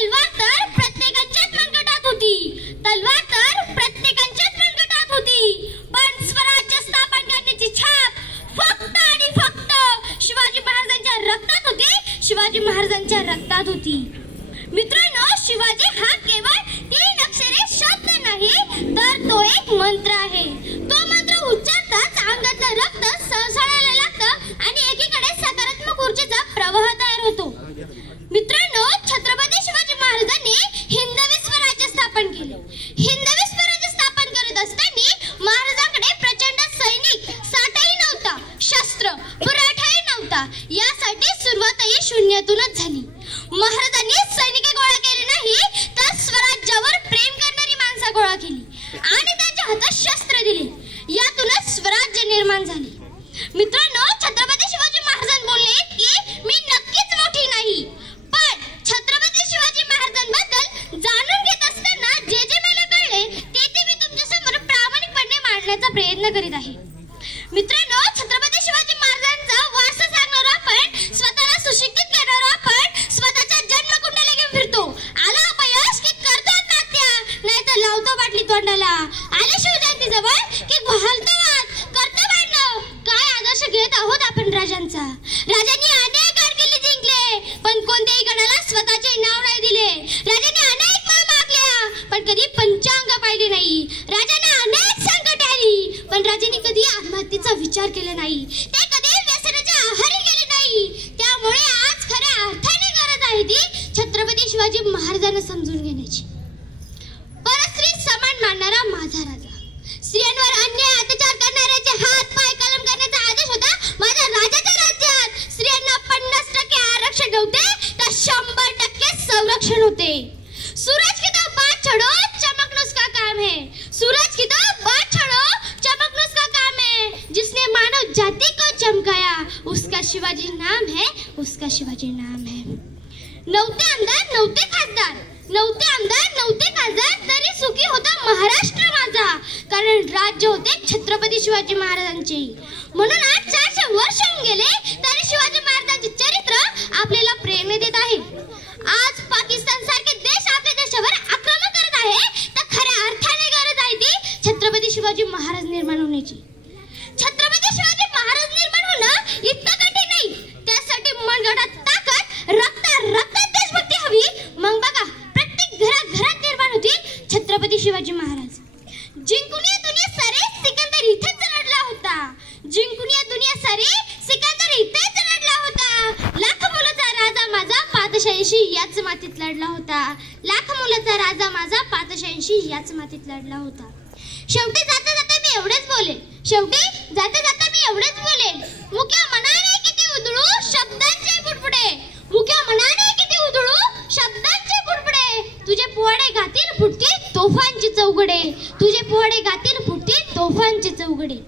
तलवार तर प्रत्येकाच्याच मनगटात होती. तलवार तर प्रत्येकाच्याच मनगटात होती. पण स्वराज्य स्थापन करण्याची छाप फक्त आणि फक्त शिवाजी महाराजांच्या रक्तात होती. शिवाजी महाराजांच्या रक्तात होती. मित्रांनो शिवाजी हा केवळ तीन अक्षरे शब्द नाही तर तो एक मंत्र सैन्यातूनच झाली. महाराजांनी सैनिक गोळा केले नाही तर स्वराज्यावर प्रेम करणारी माणसं गोळा केली आणि त्यांच्या हातात शस्त्र दिले. यातूनच स्वराज्य निर्माण झाले. मित्रांनो छत्रपती शिवाजी महाराज बोलले की मी नक्कीच मोठी नाही पण छत्रपती शिवाजी महाराजांबद्दल जाणून घेत असताना जे जे मला कळले ते ते मी तुमच्यासमोर प्रामाणिकपणे मांडण्याचा प्रयत्न करीत आहे. मित्रांनो छत्रपती शिवाजी महाराजांचा वारसा सांगणारा आपण स्वतःला सुशिक्षित करणारा आपण स्वतःच्या जन्मकुंडला घेऊन फिरतो आला अपयश की करतो आत्महत्या नाही तर लावतो बाटली तोंडाला आले शिवजयंती जवळ की घालतो करतो भांडण. काय आदर्श घेत आहोत आपण राजांचा? राजांनी अनेक कारकिर्दी जिंकले पण कोणत्याही गणाला स्वतःचे नाव नाही दिले. राजांनी अनेक माळ मागल्या पण कधी पंचांग पाहिले नाही. राजांना अनेक संकट आली पण राजांनी कधी आत्महत्येचा विचार केला नाही. ते कधी व्यसनाच्या आहारी गेले नाही. त्यामुळे आज खऱ्या अर्थाने गरज आहे ती छत्रपती शिवाजी महाराजांना समजून घेण्याची. राजा. स्त्रियांवर अन्याय अत्याचार करणाऱ्याचे हात पाय कलम करण्याचा आदेश होता माझ्या राजाच्या राज्यात. स्त्रियांना पन्नास टक्के आरक्षण नव्हते तर शंभर टक्के संरक्षण होते. सूरज की तो बात छोड़ो चमक उसका काम है? सूरज की तो बात छोड़ो चमक उसका काम है? जिसने मानव जाति को चमकाया उसका शिवाजी नाम है उसका शिवाजी नाम है. नवते आमदार नवते खासदार. नवते आमदार नवते खासदार तरी सुखी होता महाराष्ट्र माझा राज्य होते छत्रपती शिवाजी महाराजांचे. म्हणून आज चारशे वर्ष होऊन गेले तरी शिवाजी महाराजांचे चरित्र आपल्याला प्रेरणा देत आहे. आज पाकिस्तान सारखे देश आपल्या देशावर आक्रमण करत आहे तर खऱ्या अर्थाने गरज आहे ती छत्रपती शिवाजी महाराज निर्माण होण्याची. छत्रपती शिवाजी महाराज निर्माण होणं इतकं कठीण नाही. त्यासाठी मनगटात ताकद रक्त रक्तात देशभक्ती हवी. मग बघा प्रत्येक घरात घरात निर्माण होतील छत्रपती शिवाजी महाराज. जिंकून या दुनिया सारे सिकंदर इथेच लढला होता. जिंकून या दुनिया सारे सिकंदर इथेच लढला होता. लाख मुलाचा राजा माझा पातशाहीशी याच मातीत लढला होता. लाख मुलाचा राजा माझा पातशाहीशी याच मातीत लढला होता. शेवटी जाता जाता मी एवढेच बोले शेवटी जाता जाता मी एवढेच बोले मुक्या मनाने किती उधळू शब्दांचे बुडबुडे. मुक्या मनाने किती उधळू शब्दांचे बुडबुडे. तुझे पोवाडे घातील फुटतील तोफांचे चौघडे. तुझे पोवाडे गातील फुटतील तोफांचे चौघडे